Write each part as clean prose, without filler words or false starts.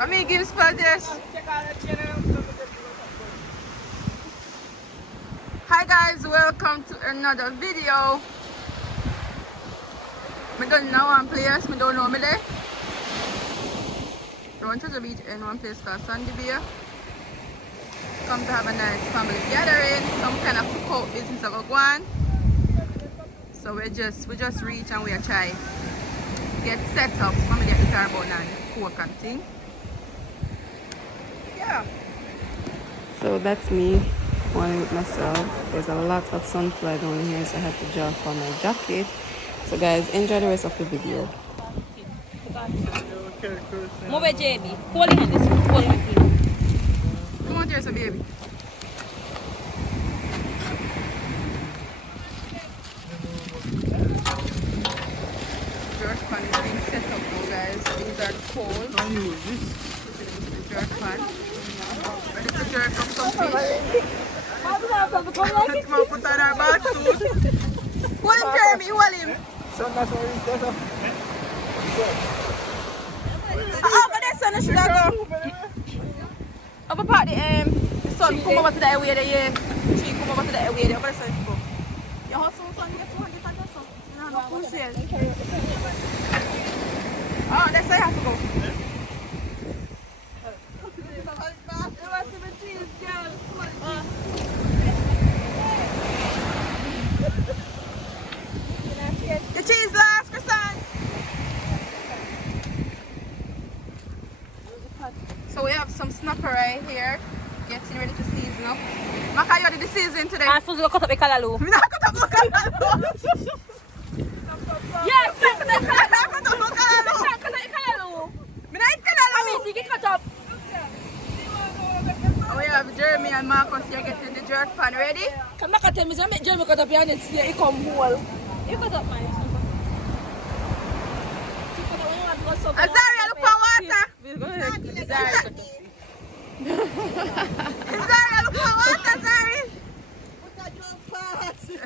Amigues for this. Hi guys, welcome to another video. I don't know one place, I don't know me there. I went to the beach in one place called Sandy Bay. Come to have a nice family gathering, some kind of cookout business of go on. So we just reach and we are try get set up. Mama get the carbon and coke and thing. Yeah. So that's me going with myself. There's a lot of sunflower down here, so I had to draw for my jacket. So guys, enjoy the rest of the video. Move it, JB. Hold it, this hold it. Come on, there's a baby. Jerk pan is being set up now, guys. These are the poles. This is the jerk pan. Ready to jerk up some fish. Let's go put on our bath suit. Hold him, Jeremy, hold him. Over there, son, should I go? Over part the sun come over to that way there, yeah. Tree come over to that way there. Over the sun go. Your hustle, son, get 200 and your son. You know, no push it. Oh, that's where you have to go. The cheese last, Christian. So we have some snapper right here. Getting ready to season up. Maka, you did the season today. I'm supposed to cut up the callaloo. I'm not cut up the callaloo. Yes, cut up the callaloo. I'm not cut up the callaloo. Cut up the callaloo. I'm not callaloo. I mean, you get cut up. Oh, we have Jeremy and Marcus here getting the jerk pan ready. Come back and tell me, I make Jeremy cut up your net. He come whole. You cut up mine. Azaria, look for water. Azaria, look for water, Azaria.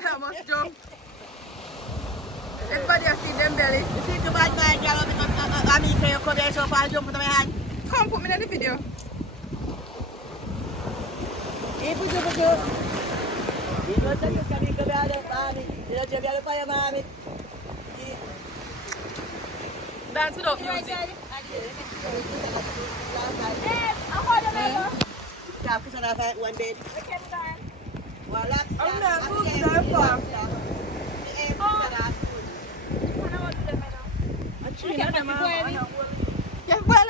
I must jump. Everybody has seen them belly. You see the bad man, girl, I mean, can you come here so far, jump into my hand? Come put me in the video. If you do, you don't take your coming to the other mommy. You don't take your fire, mommy. Dance without music. Yeah, because I have one bed. Well, that's I'm not moving that far. Okay,